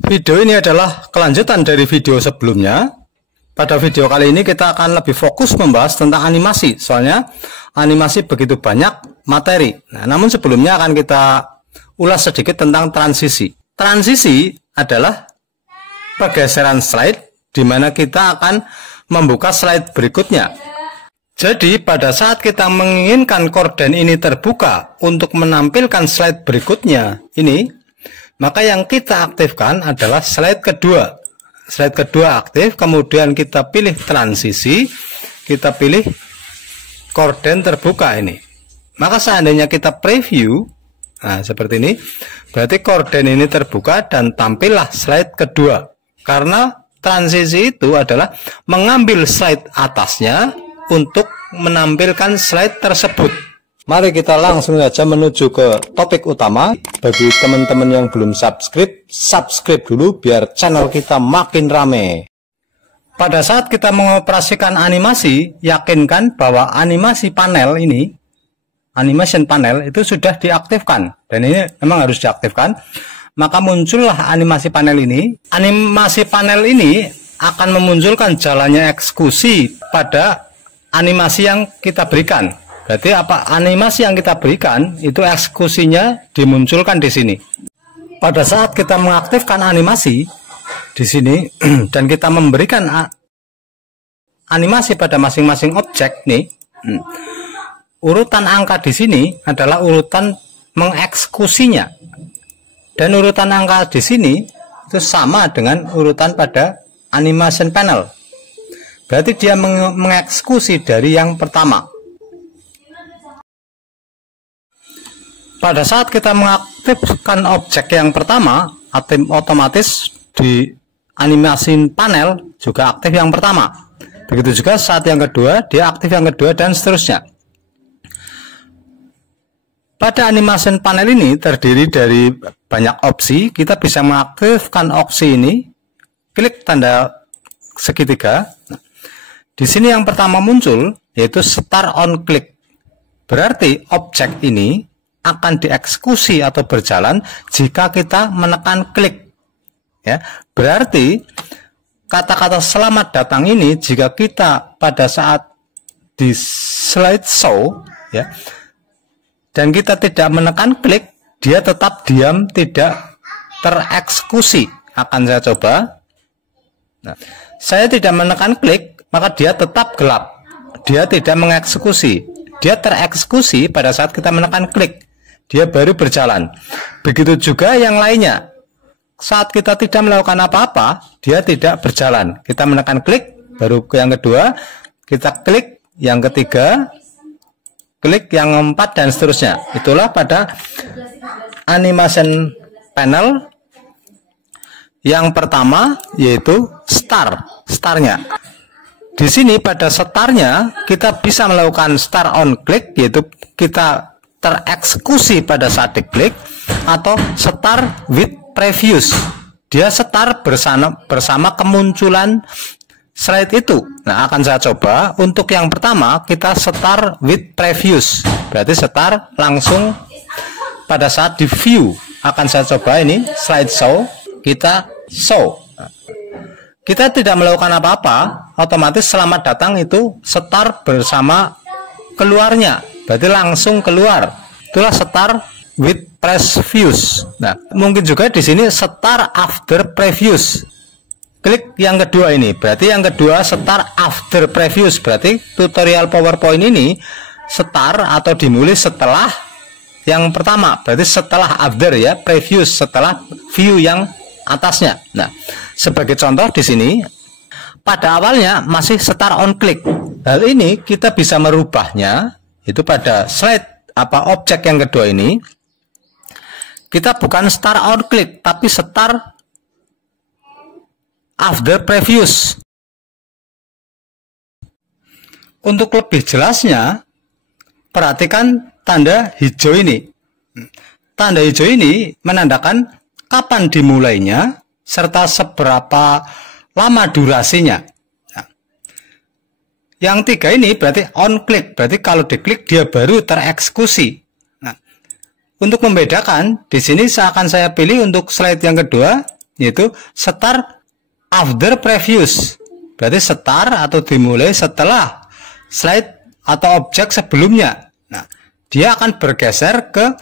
Video ini adalah kelanjutan dari video sebelumnya. Pada video kali ini kita akan lebih fokus membahas tentang animasi, soalnya animasi begitu banyak materi. Namun sebelumnya akan kita ulas sedikit tentang transisi. Transisi adalah pergeseran slide di mana kita akan membuka slide berikutnya. Jadi pada saat kita menginginkan korden ini terbuka untuk menampilkan slide berikutnya ini, maka yang kita aktifkan adalah slide kedua. Slide kedua aktif, kemudian kita pilih transisi, kita pilih korden terbuka ini. Maka seandainya kita preview, nah seperti ini, berarti korden ini terbuka dan tampillah slide kedua. Karena transisi itu adalah mengambil slide atasnya untuk menampilkan slide tersebut. Mari kita langsung saja menuju ke topik utama. Bagi teman-teman yang belum subscribe, subscribe dulu biar channel kita makin rame. Pada saat kita mengoperasikan animasi, yakinkan bahwa animasi panel ini, animation panel itu sudah diaktifkan. Dan ini memang harus diaktifkan. Maka muncullah animasi panel ini. Animasi panel ini akan memunculkan jalannya eksekusi pada animasi yang kita berikan. Berarti apa animasi yang kita berikan itu eksekusinya dimunculkan di sini. Pada saat kita mengaktifkan animasi di sini dan kita memberikan animasi pada masing-masing objek nih, urutan angka di sini adalah urutan mengeksekusinya. Dan urutan angka di sini itu sama dengan urutan pada animation panel. Berarti dia mengeksekusi dari yang pertama. Pada saat kita mengaktifkan objek yang pertama, otomatis di animasi panel juga aktif yang pertama. Begitu juga saat yang kedua, dia aktif yang kedua dan seterusnya. Pada animasi panel ini terdiri dari banyak opsi. Kita bisa mengaktifkan opsi ini, klik tanda segitiga. Di sini yang pertama muncul yaitu start on click. Berarti objek ini akan dieksekusi atau berjalan jika kita menekan klik. Ya, berarti kata-kata selamat datang ini jika kita pada saat di slideshow ya, dan kita tidak menekan klik, dia tetap diam, tidak tereksekusi. Akan saya coba. Nah, saya tidak menekan klik, maka dia tetap gelap. Dia tidak mengeksekusi. Dia tereksekusi pada saat kita menekan klik. Dia baru berjalan. Begitu juga yang lainnya. Saat kita tidak melakukan apa-apa, dia tidak berjalan. Kita menekan klik, baru yang kedua, kita klik yang ketiga, klik yang keempat, dan seterusnya. Itulah pada animation panel yang pertama, yaitu startnya. Di sini pada startnya kita bisa melakukan start on click, yaitu kita tereksekusi pada saat diklik, atau start with previous. Dia start bersama kemunculan slide itu. Nah, akan saya coba. Untuk yang pertama kita start with previous. Berarti start langsung pada saat di view. Akan saya coba ini slideshow, kita show. Kita tidak melakukan apa-apa, otomatis selamat datang itu start bersama keluarnya. Berarti langsung keluar. Itulah start with previous. Nah, mungkin juga di sini start after previous. Klik yang kedua ini. Berarti yang kedua start after previous. Berarti tutorial PowerPoint ini start atau dimulai setelah yang pertama. Berarti setelah after ya, previous setelah view yang atasnya. Nah, sebagai contoh di sini pada awalnya masih start on click. Hal ini kita bisa merubahnya itu pada slide objek yang kedua ini. Kita bukan start on click tapi start after previous. Untuk lebih jelasnya, perhatikan tanda hijau ini. Tanda hijau ini menandakan kapan dimulainya serta seberapa lama durasinya. Yang tiga ini berarti on click, berarti kalau diklik dia baru tereksekusi. Nah, untuk membedakan di sini akan saya pilih untuk slide yang kedua yaitu start after previous. Berarti start atau dimulai setelah slide atau objek sebelumnya. Nah, dia akan bergeser ke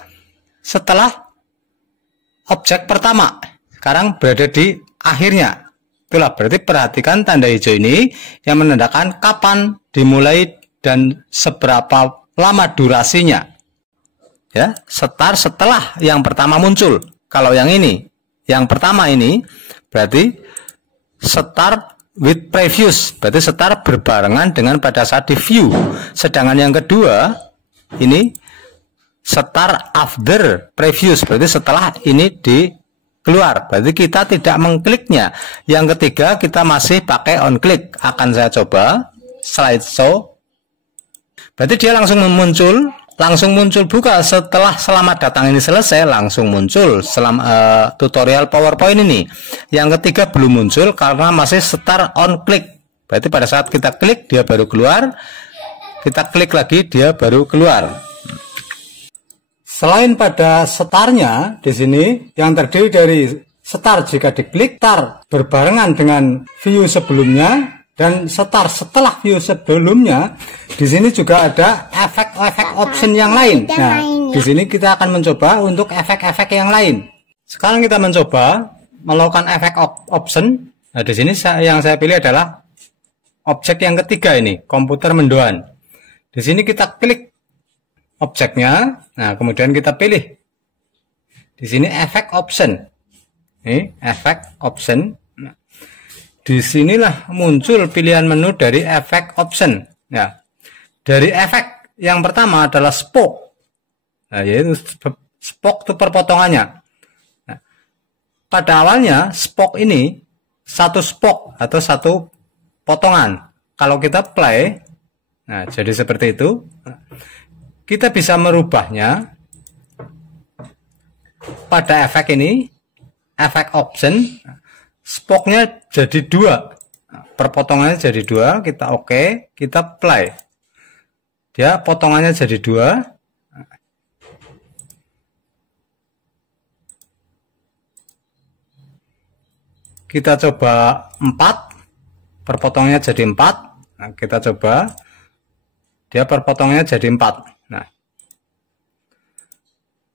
setelah objek pertama. Sekarang berada di akhirnya. Itulah, berarti perhatikan tanda hijau ini yang menandakan kapan dimulai dan seberapa lama durasinya. Ya, start setelah yang pertama muncul. Kalau yang ini, yang pertama ini berarti start with previous, berarti start berbarengan dengan pada saat di view. Sedangkan yang kedua ini start after previous, berarti setelah ini di keluar, berarti kita tidak mengkliknya. Yang ketiga kita masih pakai on click. Akan saya coba slideshow, berarti dia langsung muncul buka setelah selamat datang ini selesai, langsung muncul tutorial PowerPoint ini. Yang ketiga belum muncul karena masih start on click, berarti pada saat kita klik dia baru keluar, kita klik lagi dia baru keluar. Selain pada startnya di sini yang terdiri dari start jika diklik, start berbarengan dengan view sebelumnya, dan start setelah view sebelumnya, di sini juga ada efek-efek option yang lain. Nah, di sini kita akan mencoba untuk efek-efek yang lain. Sekarang kita mencoba melakukan efek option. Nah, di sini yang saya pilih adalah objek yang ketiga ini, komputer mendoan. Di sini kita klik objeknya, nah kemudian kita pilih di sini efek option. Ini efek option. Nah, disinilah muncul pilihan menu dari efek option. Ya, dari efek yang pertama adalah spoke. Nah, yaitu spoke itu perpotongannya. Nah, pada awalnya spoke ini satu spoke atau satu potongan. Kalau kita play, nah jadi seperti itu. Kita bisa merubahnya pada efek ini, efek option. Spoke-nya jadi dua, perpotongannya jadi dua. Kita oke, kita play, dia potongannya jadi dua. Kita coba 4, perpotongannya jadi 4. Nah, kita coba, dia perpotongannya jadi 4. Nah,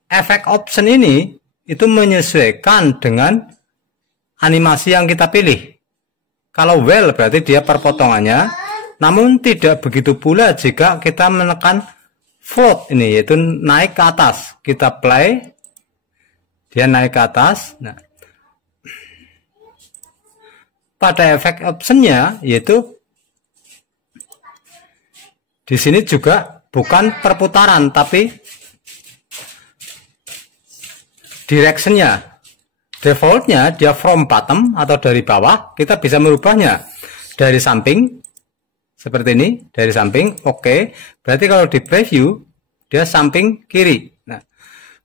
efek option ini itu menyesuaikan dengan animasi yang kita pilih. Kalau well berarti dia perpotongannya, namun tidak begitu pula jika kita menekan float ini, yaitu naik ke atas. Kita play, dia naik ke atas. Nah, pada efek optionnya yaitu di sini juga bukan perputaran tapi directionnya. Defaultnya dia from bottom atau dari bawah. Kita bisa merubahnya dari samping seperti ini, dari samping. Oke, berarti kalau di preview dia samping kiri. Nah,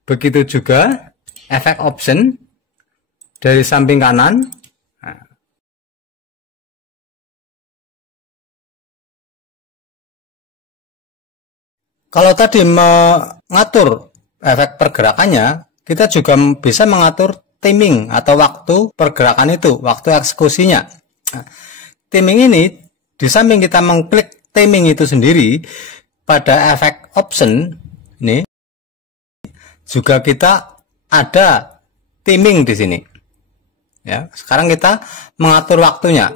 begitu juga efek option dari samping kanan. Nah, kalau tadi mengatur efek pergerakannya, kita juga bisa mengatur timing atau waktu pergerakan itu, waktu eksekusinya. Nah, timing ini di samping kita mengklik timing itu sendiri, pada efek option ini juga kita ada timing di sini. Ya, sekarang kita mengatur waktunya.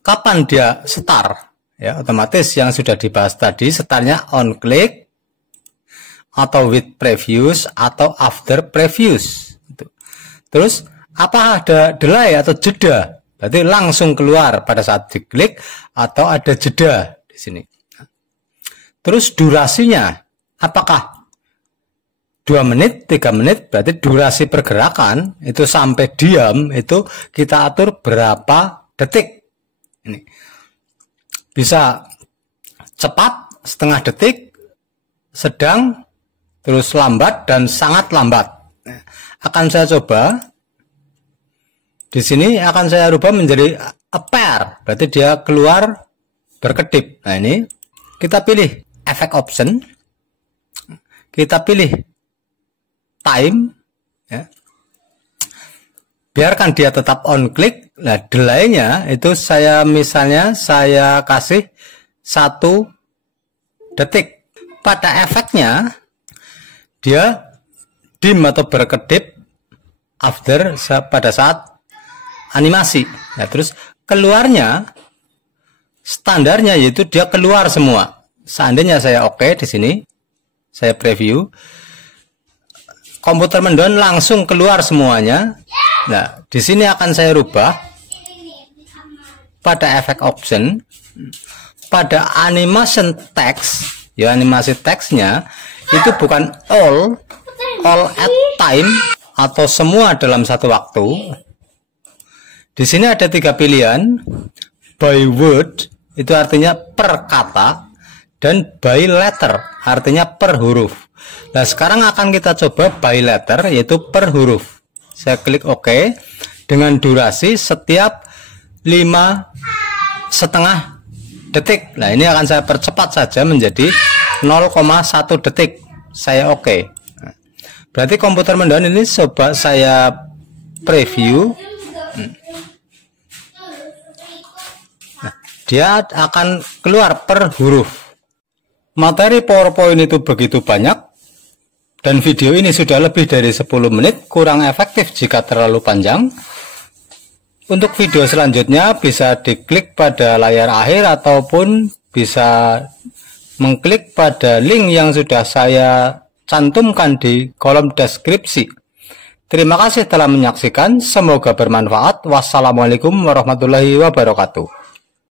Kapan dia start? Ya, otomatis yang sudah dibahas tadi, startnya on click atau with previous atau after previous. Terus apa ada delay atau jeda? Berarti langsung keluar pada saat diklik atau ada jeda di sini. Terus durasinya apakah 2 menit, 3 menit? Berarti durasi pergerakan itu sampai diam itu kita atur berapa detik. Ini bisa cepat, setengah detik, sedang, terus lambat dan sangat lambat. Akan saya coba. Di sini akan saya rubah menjadi appear, berarti dia keluar berkedip. Nah, ini kita pilih efek option, kita pilih time, ya. biarkan dia tetap on click. Nah, delay-nya itu misalnya saya kasih 1 detik. Pada efeknya dia dim atau berkedip pada saat animasi. Nah, terus keluarnya standarnya yaitu dia keluar semua. Seandainya saya oke di sini, saya preview, komputer mendown langsung keluar semuanya. Nah, di sini akan saya rubah pada efek option, pada animation text, ya animasi teksnya itu bukan all at time atau semua dalam satu waktu. Di sini ada 3 pilihan, by word itu artinya per kata, dan by letter artinya per huruf. Nah, sekarang akan kita coba by letter, yaitu per huruf. Saya klik OK dengan durasi setiap 5,5 detik. Nah, ini akan saya percepat saja menjadi 0,1 detik. Saya OK. Berarti komputer mendown ini coba saya preview. Nah, dia akan keluar per huruf. Materi PowerPoint itu begitu banyak, dan video ini sudah lebih dari 10 menit, kurang efektif jika terlalu panjang. Untuk video selanjutnya bisa diklik pada layar akhir ataupun bisa mengklik pada link yang sudah saya cantumkan di kolom deskripsi. Terima kasih telah menyaksikan, semoga bermanfaat. Wassalamualaikum warahmatullahi wabarakatuh.